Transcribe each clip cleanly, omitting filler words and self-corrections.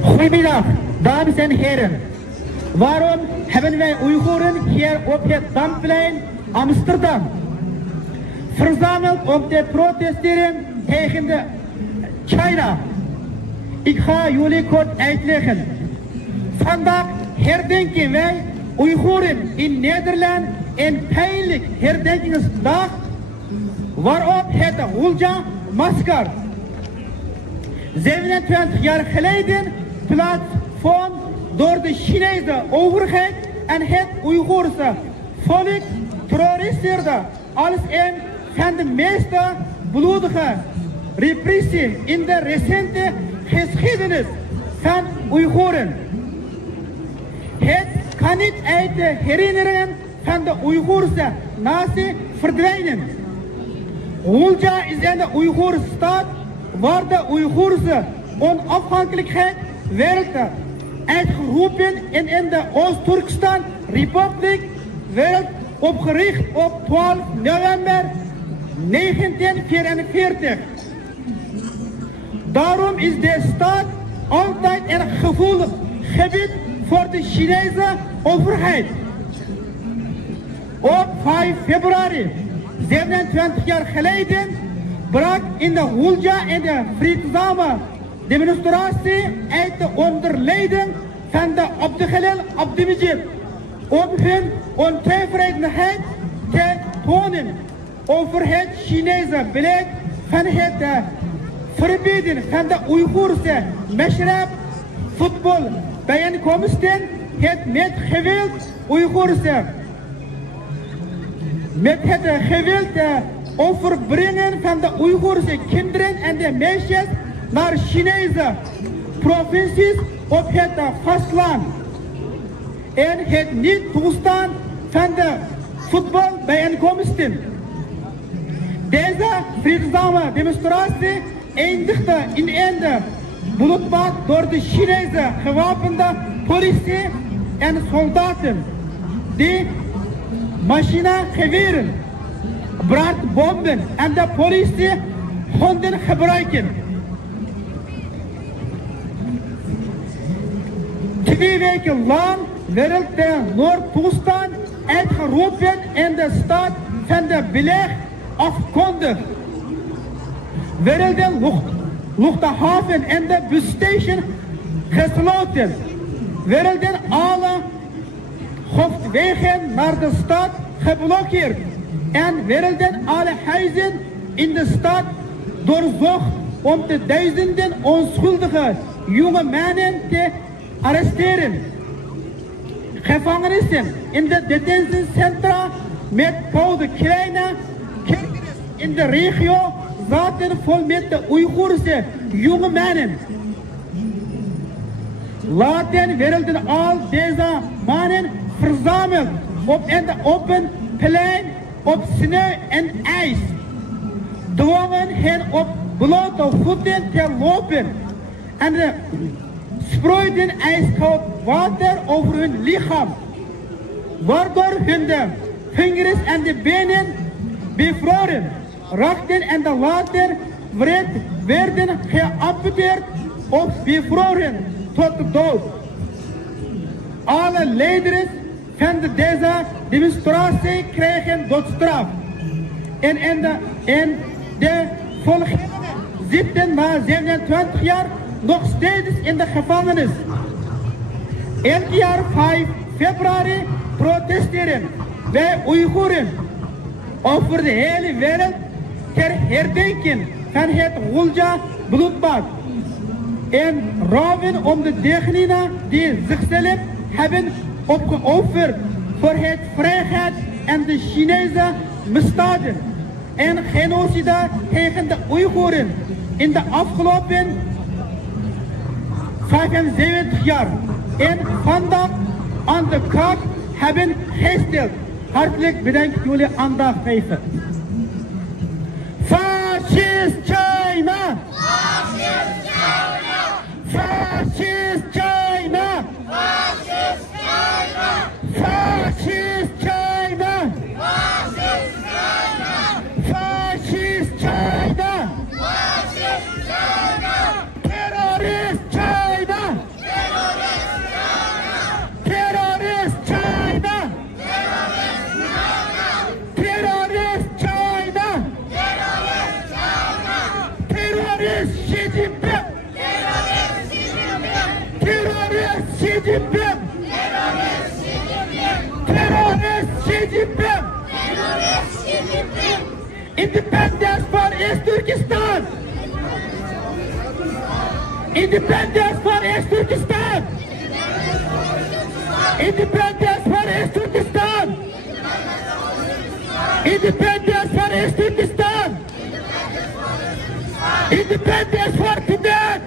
Goedemiddag, dames en heren. Waarom hebben wij Oeigoeren hier op het Damplein Amsterdam verzameld om te protesteren tegen de China? Ik ga jullie kort uitleggen. Vandaag herdenken wij Oeigoeren in Nederland een pijnlijk herdenkingsdag waarop het Hulja-masker 27 jaar geleden plaatsvond door de Chinese overheid en het Oeigoerse volk terroriseerde als een van de meest bloedige repressie in de recente geschiedenis van Oeigoeren. Het kan niet uit de herinneringen van de Oeigoerse natie verdwijnen. Hulja is een Oeigoerse staat waar de Oeigoerse onafhankelijkheid werd uitgeroepen en in de Oost-Turkestan Republiek werd opgericht op 12 november 1944. Daarom is de staat altijd een gevoelig gebied voor de Chinese overheid. Op 5 februari 27 jaar geleden brak in de Hulja en de vreedzame demonstratie uit de onderleiding van de Abdelhalil Abdelmajid om hun ontevredenheid te tonen over het Chinese beleid van het verbieden van de Oeigoerse Mashrab voetbalbijeenkomsten, het met het geweld overbrengen van de Oeigoerse kinderen en de meisjes naar Chinese provincies op het vasteland en het niet toestaan van de voetbalbijeenkomsten. Deze vreedzame demonstratie eindigde in een bloedbad door de Chinese gewapende politie en soldaten die machinegeweren, brandbomben en de politie honden gebruiken. 2 weken lang werd de noodtoestand uitgeroepen en de staat van de beleg afkondigd. Werden de luchthaven en de busstation gesloten. Werden alle hoofdwegen naar de stad geblokkeerd en werden alle huizen in de stad doorzocht om de duizenden onschuldige jonge mannen te arresteren. Gevangenissen in de detentiecentra met koude kleine kerkers in de regio zaten vol met de Oeigoerse jonge mannen. Later werden al deze mannen verzameld op een open plein op sneeuw en ijs. Dwongen hen op blote voeten te lopen en sproeiden ijskoud water over hun lichaam, waardoor hun vingers en de benen bevroren raakten en later werden geamputeerd of bevroren tot de dood. Alle leiders van deze demonstratie kregen doodstraf en de volgende zitten na 27 jaar nog steeds in de gevangenis. Elk jaar 5 februari protesteren wij Oeigoeren over de hele wereld ter herdenking van het Hulja bloedbad en rouwen om de degenen die zichzelf hebben opgeofferd voor het vrijheid en de Chinese misdaden en genocide tegen de Oeigoeren in de afgelopen 75 jaar en vandaag aan de kaart hebben gesteld. Hartelijk bedankt jullie aandacht geven. Fascist China! Fascist China! Fascist China! Fascist China! Fascist China! Fascist China! Terörist Xi Jinping! Terörist Xi Jinping! Independence for East Turkestan! Independence for East Turkestan! Independence for East Turkestan! Independence for East Turkestan! Independence for Tibet!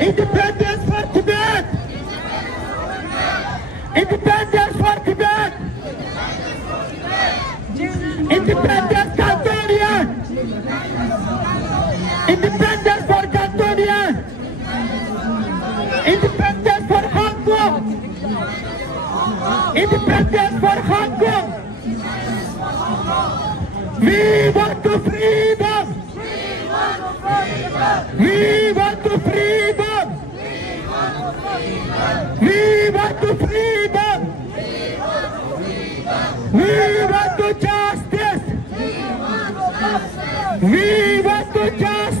Independence for Tibet! Independence for Tibet! Independence Cantonian! Independence for Cantonian! Independence for Hong Kong! Independence for Hong Kong! We want to freedom! We want to freedom! We want to freedom! We want to justice! We want to justice!